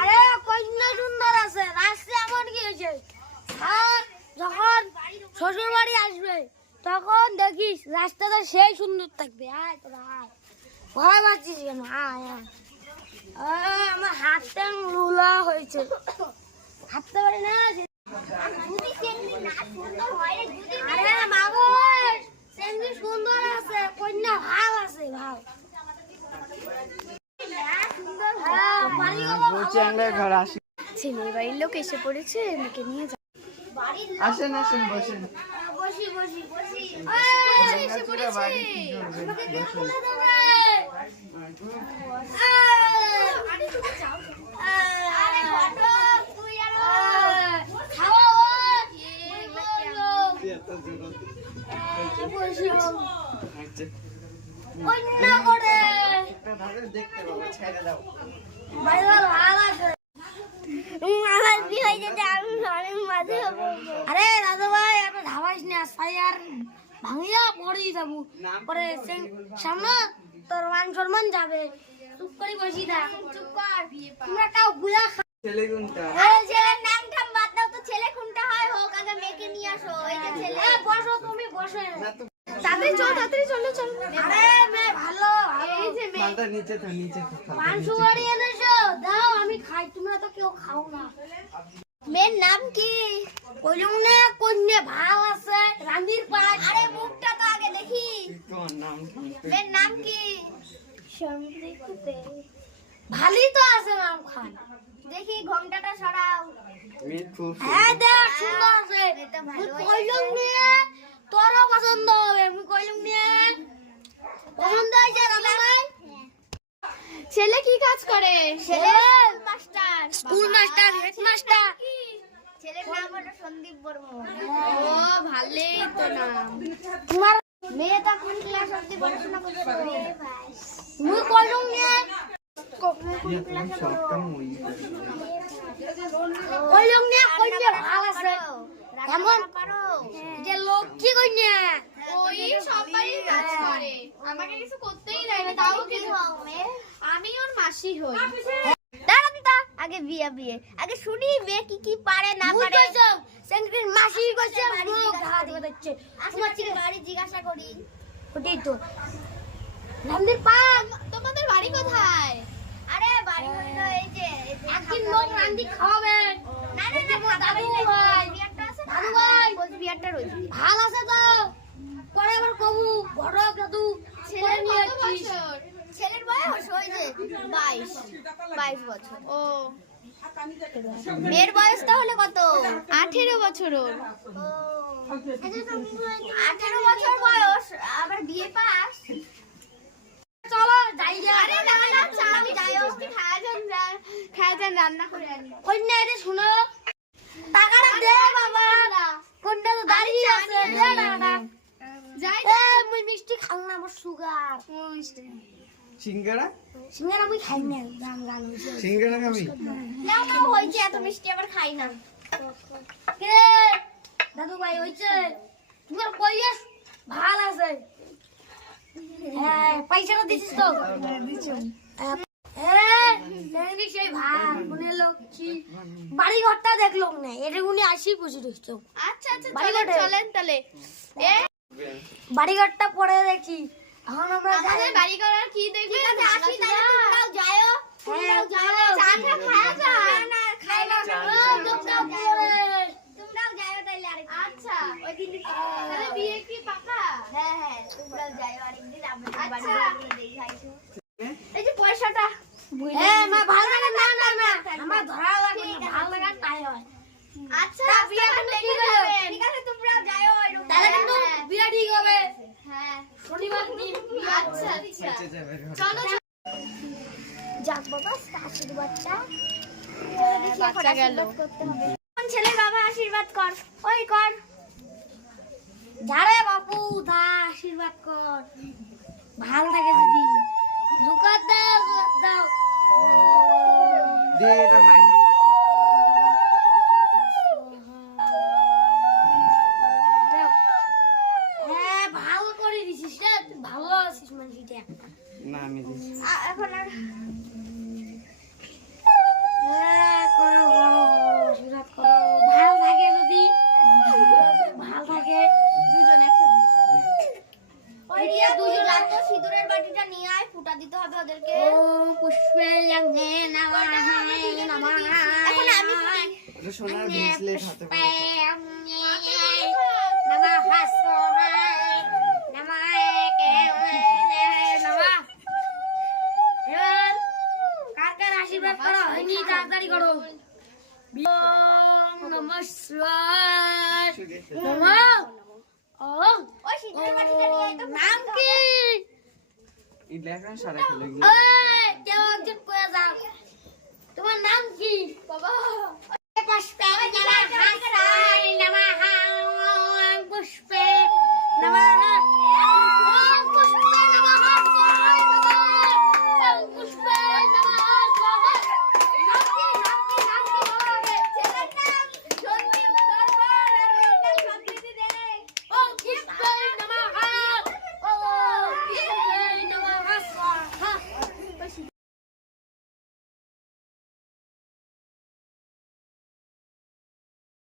আরে কন্যা সুন্দর আছে, রাস্তা এমন কি হয়েছে, যখন শ্বশুর বাড়ি আসবে তখন দেখিস রাস্তাটা সেই সুন্দর থাকবে। আয় তোরা আয়, ভয় পাচ্ছিস কেন? আয় আয়, আমার হাতটা রুলা হয়েছে, হাঁটতে পারি না। আরে বাবু সেন্দি সুন্দর আছে, কন্যা ভাল আছে, ভাল। ছেলের বাড়ির লোক এসে পড়েছে, মেয়েকে নিয়ে যা। আসেন আসেন বসেন। বসি বসি বসি, এসে পড়েছে। আরে দাদু ভাই এত ধাবাইস না, সাইয়ার ভাঙিয়া পড়েই যাবো, পরে সামনে তোর মান সম্মান যাবে। চুপ করে বসি থাক, চুপ কর, তোমরা কাউ বুঝা। ছেলে কোনটা? ছেলের নাম টাম বাদ দাও তো, ছেলে কোনটা হয় হোক, আগে মেয়েকে নিয়ে আসো। এই যে ছেলে, বসো তুমি, বসো। তাড়াতাড়ি চলো চলো। আরে মেয়ে ভালো, এই যে মেয়ে। পালটা নিচে তো, নিচে তো। পান সুপারি এনেছো, দাও আমি খাই, তোমরা তো কেউ খাও না। মেয়ের নাম কি? কইলুম না কন্যা ভাল আছে, রান্দির পায়। আরে মুখটা তো আগে দেখি, তোমার নাম কি? মেয়ের নাম কি? ভালোই তো আছে নাম খান। দেখি ঘোমটাটা সরাও। মেয়ে খুব হ্যাঁ দেখ সুন্দর আছে। কইলুম নিয়ে তোরও পছন্দ হবে, আমি কইলুম নিয়ে পছন্দ হয়েছে দাদা ভাই। ছেলে কি কাজ করে? ছেলে মাস্টার, স্কুল মাস্টার, হেডমাস্টার। ছেলের নাম হলো সন্দীপ বর্মা। ও ভালোই তো নাম। তোমার মেয়েটা কোন ক্লাস অবধি পড়াশোনা করছে? মুই কইলুম নিয়ে কইলুম নিয়ে কইলে ভাল আছে, এমন যে লোক কি কইনে ওই সবাই কাজ করে, আমাকে কিছু করতেই দেয় না। তাও কি আমি ওর মাসি হই। দাঁড়ান তা, আগে বিয়ে বিয়ে আগে শুনি মেয়ে কি কি পারে না পারে। সেন্ট্রির মাসি কইছে লোক ধারা দিতে দিচ্ছে, তোমার থেকে বাড়ি জিজ্ঞাসা করি। ওটাই তো নন্দির পান। তোমাদের বাড়ি কোথায়? আরে বাড়ি হইলো এই যে একদিন লোক রান্দি খাওয়াবে। না না না, দাদু ভাই বিয়ারটা আছে, দাদু ভাই বলছি বিয়ারটা রইছে ভাল আছে তো, পরে আবার কবু বড় দাদু ছেলে নিয়ে আসছিস। ছেলের বয়স ওই যে 22 বছর। ও মেয়ের বয়স তাহলে কত? 18 বছর ওর। 18 বছর বয়স, আবার বিয়ে পাস। চলো যাই যা। আরে না না, আমি যাইও খাজান রান্না করে আনি। কন্যা এটা শুনো, টাকাটা দে বাবা, কন্যা তো দাঁড়িয়ে আছে, দে টাকাটা। যাই এ মুই মিষ্টি খাও না, আমার সুগার। সিঙ্গারা? সিঙ্গারা মুই খাই না, গান গান হইছে। সিঙ্গারা খাবি? নাও নাও হইছে, এত মিষ্টি আবার খাই না। কে দাদু ভাই হইছে, তোমার কইয়াস ভাল আছে। হ্যাঁ পয়সাটা দিছিস তো? সেই ভাই মনে লক্ষ্মী বাড়ি ঘরটা দেখলো না, এটা উনি 80 বুঝি দিচ্ছ। আচ্ছা আচ্ছা চলেন তাহলে। এ বাড়ি ঘরটা পরে দেখি, এখন আমরা আমাদের বাড়ি করার কি দেখি? আসি তাহলে তোমরাও যাও। হ্যাঁ যাও, চা খাওয়া যায় না খাই না, তোমরাও পরে তোমরাও যাও তাহলে আরেক। আচ্ছা ওই দিন তাহলে বিয়ে কি পাকা? হ্যাঁ হ্যাঁ তোমরাও যাও আরেকদিন, আমাদের বাড়ি ঘরে দেখি আইছো। এই যে পয়সাটা হ্যাঁ মা ভালো লাগে না না না, আমার ধরা লাগে না, ভালো লাগে তাই হয়। আচ্ছা বিয়ে কিন্তু ঠিক হবে, ঠিক আছে তোমরাও যাও, তাহলে কিন্তু বিয়ে ঠিক হবে। হ্যাঁ শনিবার দিন। আচ্ছা আচ্ছা চলো যাক বাবা আশীর্বাদটা বাচ্চা গেল। ছেলে বাবা আশীর্বাদ কর, ওই কর যারে বাপু দা আশীর্বাদ কর, ভাল থাকে যদি জুকাত দাও দাও। দে এটা মাই। হ্যাঁ ভালো করে দিছিস রে, তুই ভালো আছিস মানুষটা। না আমি দিছি। এখন আর পুষ্পে জঙ্গে নমঃ নমঃ। এখন আমি ওটা সোনার ব্রেসলেট হাতে পরে নমঃ সোহায় নমঃ নমঃ। এবার কার কার আশীর্বাদ করা হয়নি তাড়াতাড়ি করো। ওম নমঃ শিবায় নমঃ। ওম ওই সিঁদুরের বাটিটা নিয়ে আয় তো। নাম কি? এই লেখা সারা খেলে এই কেউ